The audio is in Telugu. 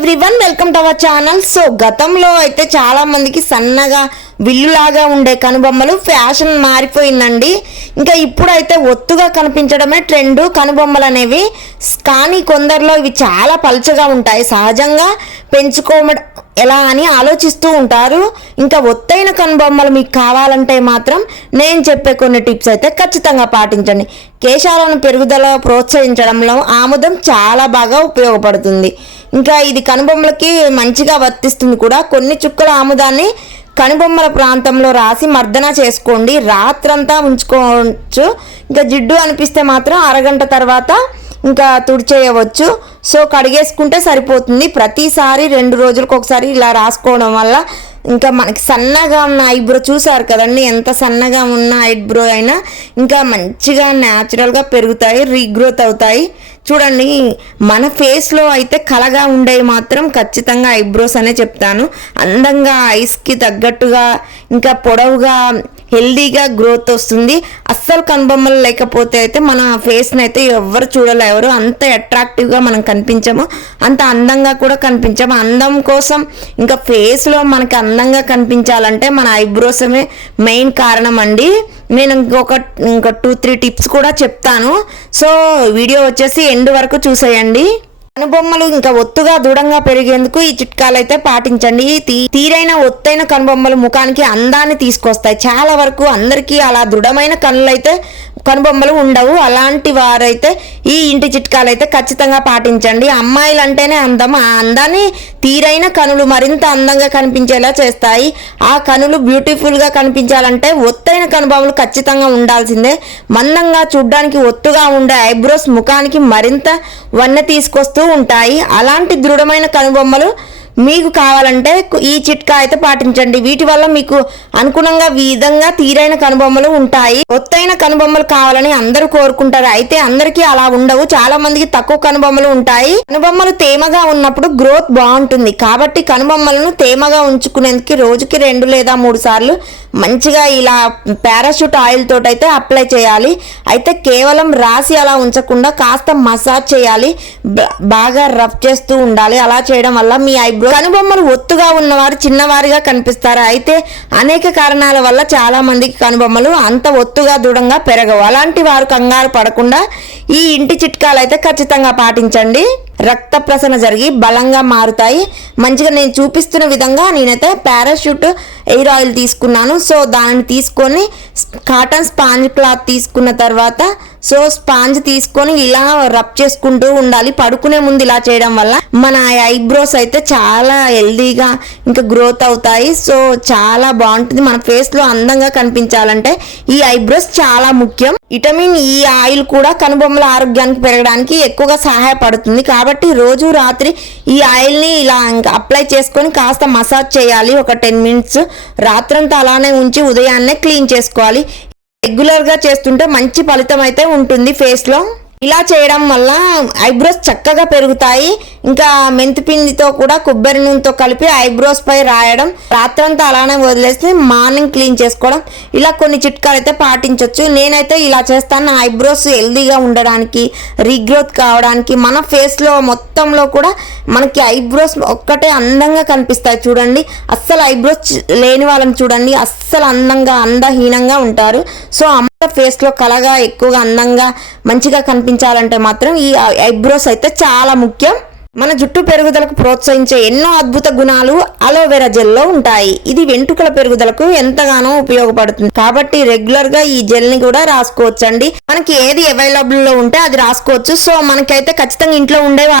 Everyone welcome to our channel. So గతంలో అయితే చాలా మందికి సన్నగా విల్లులాగా ఉండే కనుబొమ్మలు ఫ్యాషన్ మారిపోయిందండి. ఇంకా ఇప్పుడైతే ఒత్తుగా కనిపించడమే ట్రెండ్ కనుబొమ్మలు అనేవి. కానీ కొందరిలో ఇవి చాలా పలుచగా ఉంటాయి. సహజంగా పెంచుకోవడం ఎలా అని ఆలోచిస్తూ ఉంటారు. ఇంకా ఒత్తైన కనుబొమ్మలు మీకు కావాలంటే మాత్రం నేను చెప్పే కొన్ని టిప్స్ అయితే ఖచ్చితంగా పాటించండి. కేశాలను పెరుగుదల ప్రోత్సహించడంలో ఆముదం చాలా బాగా ఉపయోగపడుతుంది. ఇంకా ఇది కనుబొమ్మలకి మంచిగా వర్తిస్తుంది కూడా. కొన్ని చుక్కల ఆముదాన్ని కనుబొమ్మల ప్రాంతంలో రాసి మర్దన చేసుకోండి. రాత్రంతా ఉంచుకోవచ్చు. ఇంకా జిడ్డు అనిపిస్తే మాత్రం అరగంట తర్వాత ఇంకా తుడిచేయవచ్చు. సో కడిగేసుకుంటే సరిపోతుంది. ప్రతిసారి 2 రోజులకు ఒకసారి ఇలా రాసుకోవడం వల్ల ఇంకా మనకి సన్నగా ఉన్న ఐబ్రో చూసారు కదండి, ఎంత సన్నగా ఉన్న ఐబ్రో అయినా ఇంకా మంచిగా న్యాచురల్గా పెరుగుతాయి, రీగ్రోత్ అవుతాయి. చూడండి, మన ఫేస్లో అయితే కలగా ఉండేవి మాత్రం ఖచ్చితంగా ఐబ్రోస్ అనే చెప్తాను. అందంగా ఐస్కి తగ్గట్టుగా ఇంకా పొడవుగా హెల్దీగా గ్రోత్ వస్తుంది. అస్సలు కనుబొమ్మలు లేకపోతే అయితే మన ఫేస్ని అయితే ఎవరు చూడలేరు. అంత అట్రాక్టివ్గా మనం కనిపించము, అంత అందంగా కూడా కనిపించము. అందం కోసం ఇంకా ఫేస్లో మనకి అందంగా కనిపించాలంటే మన ఐబ్రోసమే మెయిన్ కారణం అండి. నేను ఇంకా 2-3 టిప్స్ కూడా చెప్తాను. సో వీడియో వచ్చేసి ఎండ్ వరకు చూసేయండి. కనుబొమ్మలు ఇంకా ఒత్తుగా దృఢంగా పెరిగేందుకు ఈ చిట్కాలు అయితే పాటించండి. తీరైన ఒత్తైన కనుబొమ్మలు ముఖానికి అందాన్ని తీసుకొస్తాయి. చాలా వరకు అందరికీ అలా దృఢమైన కనుబొమ్మలు ఉండవు. అలాంటి వారైతే ఈ ఇంటి చిట్కాలు అయితే ఖచ్చితంగా పాటించండి. అమ్మాయిలు అంటేనే అందం. ఆ అందాన్ని తీరైన కనులు మరింత అందంగా కనిపించేలా చేస్తాయి. ఆ కనులు బ్యూటిఫుల్గా కనిపించాలంటే ఒత్తైన కనుబొమ్మలు ఖచ్చితంగా ఉండాల్సిందే. మందంగా చూడ్డానికి ఒత్తుగా ఉండే ఐబ్రోస్ ముఖానికి మరింత వన్నె తీసుకొస్తూ ఉంటాయి. అలాంటి దృఢమైన కనుబొమ్మలు మీకు కావాలంటే ఈ చిట్కా అయితే పాటించండి. వీటి వల్ల మీకు అనుగుణంగా విధంగా తీరైన కనుబొమ్మలు ఉంటాయి. ఒత్తైన కనుబొమ్మలు కావాలని అందరూ కోరుకుంటారు. అయితే అందరికీ అలా ఉండవు. చాలా మందికి తక్కువ కనుబొమ్మలు ఉంటాయి. కనుబొమ్మలు తేమగా ఉన్నప్పుడు గ్రోత్ బాగుంటుంది. కాబట్టి కనుబొమ్మలను తేమగా ఉంచుకునేందుకు రోజుకి 2 లేదా 3 సార్లు మంచిగా ఇలా పారాషూట్ ఆయిల్ తోటి అయితే అప్లై చేయాలి. అయితే కేవలం రాసి అలా ఉంచకుండా కాస్త మసాజ్ చేయాలి, బాగా రబ్ చేస్తూ ఉండాలి. అలా చేయడం వల్ల మీ ఐబ్రో కనుబొమ్మలు ఒత్తుగా ఉన్నవారు చిన్నవారిగా కనిపిస్తారు. అయితే అనేక కారణాల వల్ల చాలా మందికి కనుబొమ్మలు అంత ఒత్తుగా దృఢంగా పెరగవు. అలాంటి వారు కంగారు పడకుండా ఈ ఇంటి చిట్కాలు అయితే ఖచ్చితంగా పాటించండి. రక్త ప్రసరణ జరిగి బలంగా మారుతాయి. మంచిగా నేను చూపిస్తున్న విధంగా నేనైతే పారాషూట్ ఎయిర్ ఆయిల్ తీసుకున్నాను. సో దానిని తీసుకొని కాటన్ స్పాంజ్ క్లాత్ తీసుకున్న తర్వాత స్పాంజ్ తీసుకొని ఇలా రబ్ చేసుకుంటూ ఉండాలి. పడుకునే ముందు ఇలా చేయడం వల్ల మన ఐబ్రోస్ అయితే చాలా హెల్దీగా ఇంకా గ్రోత్ అవుతాయి. సో చాలా బాగుంటుంది. మన ఫేస్లో అందంగా కనిపించాలంటే ఈ ఐబ్రోస్ చాలా ముఖ్యం. విటమిన్ ఈ ఆయిల్ కూడా కనుబొమ్మల ఆరోగ్యానికి పెరగడానికి ఎక్కువగా సహాయపడుతుంది. కాబట్టి రోజు రాత్రి ఈ ఆయిల్ని ఇలా ఇంకా అప్లై చేసుకొని కాస్త మసాజ్ చేయాలి. ఒక 10 మినిట్స్ రాత్రంతా అలానే ఉంచి ఉదయాన్నే క్లీన్ చేసుకోవాలి. రెగ్యులర్గా చేస్తుంటే మంచి ఫలితం అయితే ఉంటుంది ఫేస్లో. ఇలా చేయడం వల్ల ఐబ్రోస్ చక్కగా పెరుగుతాయి. ఇంకా మెంతిపిండితో కూడా కొబ్బరి నూనెతో కలిపి ఐబ్రోస్ పై రాయడం, రాత్రంతా అలానే వదిలేసి మార్నింగ్ క్లీన్ చేసుకోవడం, ఇలా కొన్ని చిట్కాలు అయితే పాటించవచ్చు. నేనైతే ఇలా చేస్తాను. నా ఐబ్రోస్ హెల్దీగా ఉండడానికి, రీగ్రోత్ కావడానికి, మన ఫేస్లో మొత్తంలో కూడా మనకి ఐబ్రోస్ ఒక్కటే అందంగా కనిపిస్తాయి. చూడండి, అస్సలు ఐబ్రోస్ లేని వాళ్ళని చూడండి, అస్సలు అందహీనంగా ఉంటారు. సో ఫేస్లో కలగా ఎక్కువగా అందంగా మంచిగా కనిపించాలంటే మాత్రం ఈ ఐబ్రోస్ అయితే చాలా ముఖ్యం. మన జుట్టు పెరుగుదలకు ప్రోత్సహించే ఎన్నో అద్భుత గుణాలు అలోవెరా జెల్లో ఉంటాయి. ఇది వెంట్రుకల పెరుగుదలకు ఎంతగానో ఉపయోగపడుతుంది. కాబట్టి రెగ్యులర్ గా ఈ జెల్ ని కూడా రాసుకోవచ్చు అండి. మనకి ఏది అవైలబుల్ లో ఉంటే అది రాసుకోవచ్చు. సో మనకైతే ఖచ్చితంగా ఇంట్లో ఉండే